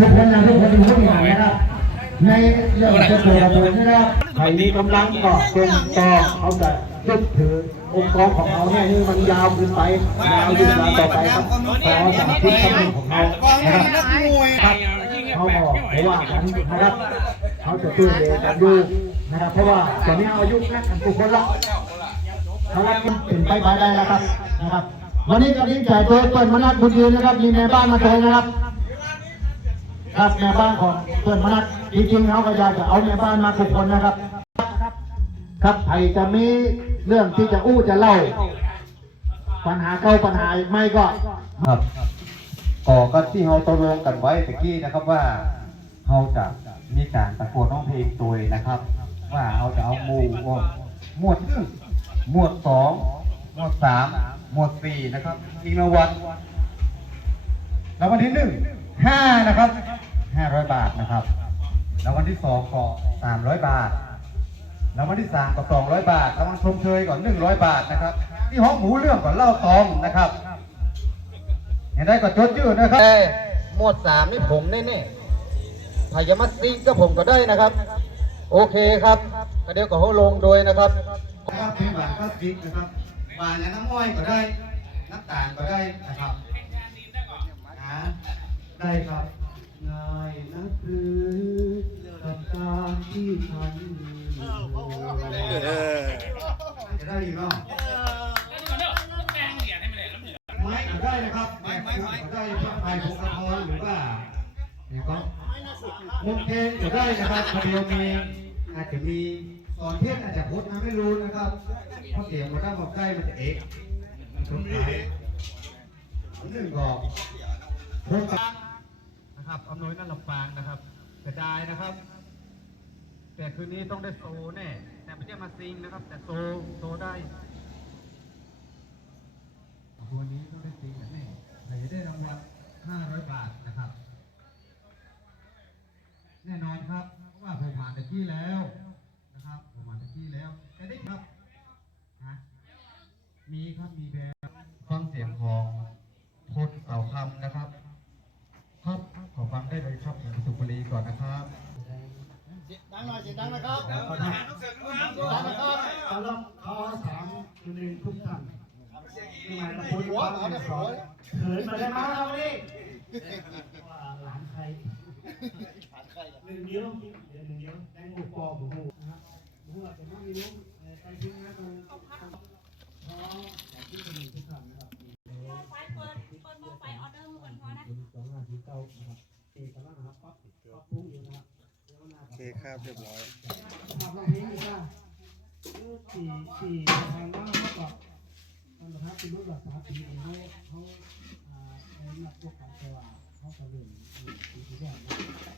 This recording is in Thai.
ทุกคนนะทุกคนทุกอย่างนะครับ ในเรื่องจะตัวระเบิดนะครับใครมีกำลังก็จงต่อเขาจะยึดถือองค์กรของเขาเนี่ยนี่มันยาวขึ้นไปยาวขึ้นมาต่อไปครับขอสาธิตคำนึงของเขานะครับเขาบอกเขาว่ากันนะครับเขาจะตื้อเดกันอยู่นะครับเพราะว่าตอนนี้อายุนักกันทุกคนละเขารับถึงไปไปได้แล้วครับนะครับ วันนี้ก็ยิ่งใหญ่โดยเปิดมนัดบุญยืนนะครับมีแม่บ้านมาแทนนะครับ ครับแม่บ้านของเพื่อนมนัดจริงๆเขาก็อยากจะเอาแม่บ้านมาทุกคนนะครับ ครับใครจะมีเรื่องที่จะอู้จะเล่า ปัญหาเก่าปัญหาไม่ก็ครับก่อก็ที่เราตกลงกันไว้ตะกี้นะครับว่าเราจะมีการตะโกนร้องเพลงตัวนะครับ ว่าเราจะเอาหมู่หมวดหนึ่งหมวดสองหมวดสามหมวดสี่นะครับมีรางวัลรางวัลที่หนึ่งห้านะครับ ห้าร้อยบาทนะครับรางวัลที่สองก็สามร้อยบาทรางวัลที่สามก็สองร้อยบาทรางวัลชมเชยก่อนหนึ่งร้อยบาทนะครับที่ห้องหมูเรื่องก่อนเล่าตองนะครับเห็นได้ก็จดชื่อนะครับแต่หมวดสามนี่ผมแน่ๆพายามัสซีก็ผมก็ได้นะครับ โอเคครับก็เดี๋ยวก็เขาลงโดยนะครับครับเป็นหวานก็พริกนะครับหวานอย่างน้ำอ้อยก็ได้ น้ำตาลก็ได้นะครับหาได้ครับ นะครับไม้ไม้ไม้ก็ได้พระไผ่พงกระทอนหรือว่าเนี่ยก็มุกเทนก็ได้นะครับพอดีมีอาจจะมีสอนเทศอาจจะพุทธนะไม่รู้นะครับเพราะเสียงมันถ้าบอกใกล้มันจะเอกมันสงสัยหนึ่งก็พบกับนะครับอำนวยนั่นลำปางนะครับเสียดายนะครับ แต่คืนนี้ต้องได้โซแน่แต่ไม่ใช่มาซิงนะครับ แต่โซโซได้ตัวนี้ต้องได้จริงแน่ แน่นอนครับ เพราะว่าผมผ่านตะกี้แล้วนะครับ ผมผ่านตะกี้แล้วแต่ได้ครับนะมีครับมีแบบฟังเสียงของพลเสาคำนะครับ ครับขอฟังได้เลยครับผมสุบุรีก่อนนะครับดังหน่อยเสียงดังนะครับดังนะครับสำหรับขอถามคุณหนึ่งทุกท่านที่มาตะโกนว่าเอาเนี่ยเขินมาได้ไหมครับวันนี้ว่าหลานใครห นึ่งเดียวเดี๋ยวหนึ่งเดียวแดงบุกปอบุกหูนะครับหูอาจจะไม่มีลุ้มใครทิ้งนะตรงพออยากที่จะหนึ่งทุกท่านนะครับไฟเปิดเปิดมอไฟออเดอร์ก่อนพอนะสองนาทีเก้านะครับเอกลักษณ์นะครับปั๊บปั๊บปรุงอยู่นะครับโอเคครับเรียบร้อยทำลงเพลงอีกอะสี่สี่ทางว่าเขาก็ตอนนะครับเป็นรูปแบบสาปีของเขาเขาอ่าเป็นนักพวกกันแต่ว่าเขาก็เริ่มปีที่แล้วนะ